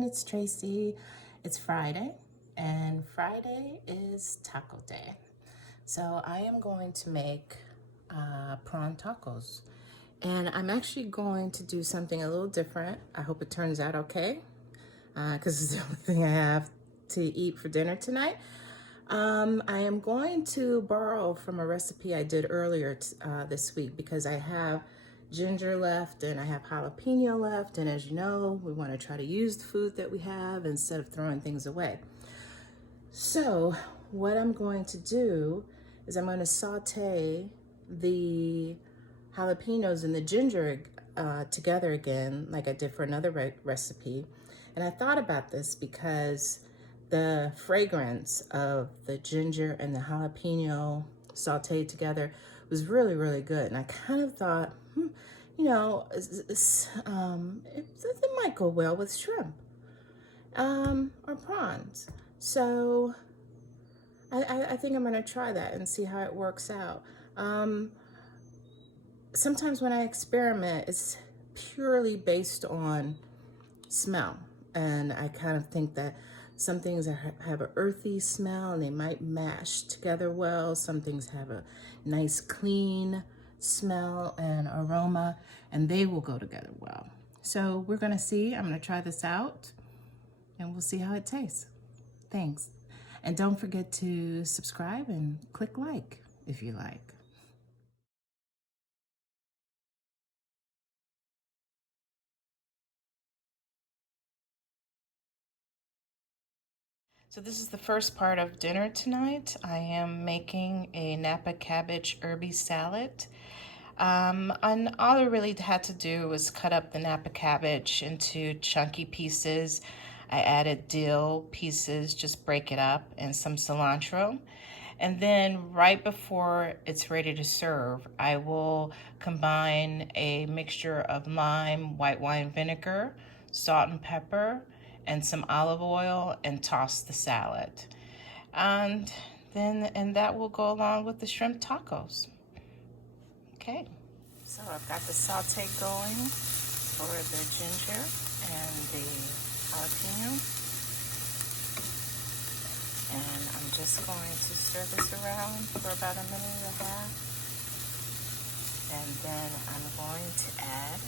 everyone, it's Tracy. It's Friday, and Friday is taco day. So I am going to make prawn tacos. And I'm actually going to do something a little different. I hope it turns out okay, because it's the only thing I have to eat for dinner tonight. I am going to borrow from a recipe I did earlier this week because I have ginger left and I have jalapeno left, and as you know, we want to try to use the food that we have instead of throwing things away. So what I'm going to do is I'm going to saute the jalapenos and the ginger together again like I did for another recipe. And I thought about this because the fragrance of the ginger and the jalapeno sauteed together was really, really good. And I kind of thought, you know, it might go well with shrimp or prawns. So I think I'm gonna try that and see how it works out. Sometimes when I experiment, it's purely based on smell. And I kind of think that some things have an earthy smell and they might mash together well. Some things have a nice clean smell and aroma, and they will go together well. So we're gonna see. I'm gonna try this out and we'll see how it tastes. Thanks. And don't forget to subscribe and click like if you like. So this is the first part of dinner tonight. I am making a Napa Cabbage herby salad. And all I really had to do was cut up the Napa Cabbage into chunky pieces. I added dill pieces, just break it up, and some cilantro. And then right before it's ready to serve, I will combine a mixture of lime, white wine vinegar, salt and pepper, and some olive oil, and toss the salad. And that will go along with the shrimp tacos. Okay. So I've got the saute going for the ginger and the jalapeno. And I'm just going to stir this around for about a minute and a half. And then I'm going to add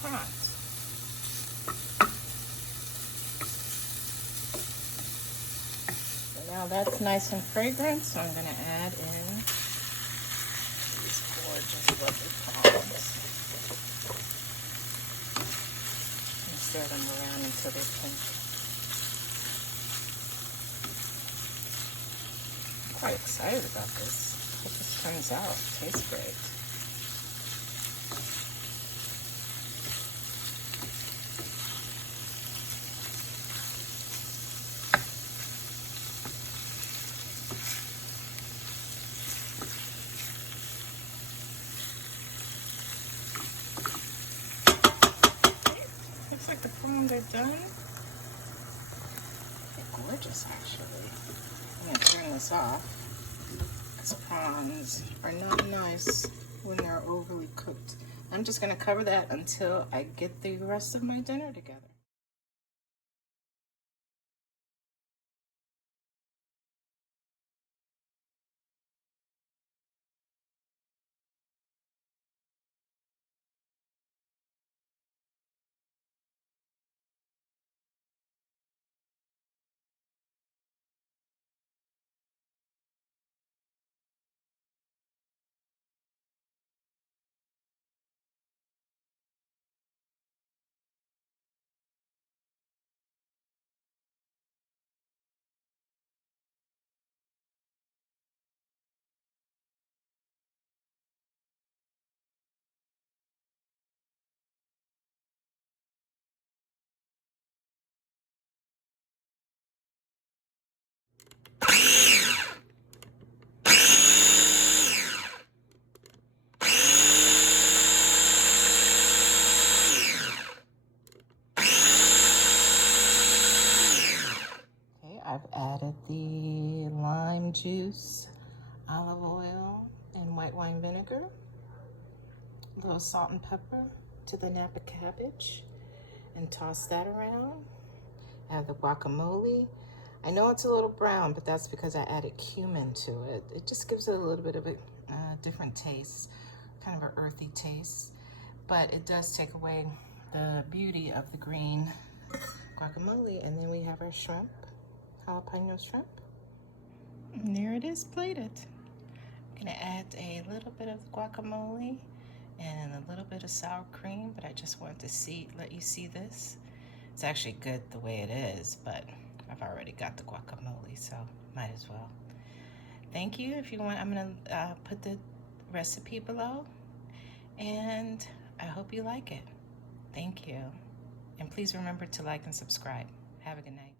prawns. So now that's nice and fragrant, so I'm going to add in these gorgeous lovely prawns. And stir them around until they're pink. Quite excited about this. I hope this turns out. It tastes great. Okay. Looks like the prawns are done. They're gorgeous, actually. I'm going to turn this off. Because prawns are not nice when they're overly cooked. I'm just going to cover that until I get the rest of my dinner together. I've added the lime juice, olive oil, and white wine vinegar, a little salt and pepper to the Napa cabbage, and toss that around. I have the guacamole. I know it's a little brown, but that's because I added cumin to it. It just gives it a little bit of a different taste, kind of an earthy taste, but it does take away the beauty of the green guacamole. And then we have our shrimp, jalapeno shrimp. And there it is plated. I'm gonna add a little bit of guacamole and a little bit of sour cream, but I just wanted to let you see this. It's actually good the way it is, but I've already got the guacamole, so might as well. Thank you. If you want, I'm gonna put the recipe below, and I hope you like it. Thank you. And please remember to like and subscribe. Have a good night.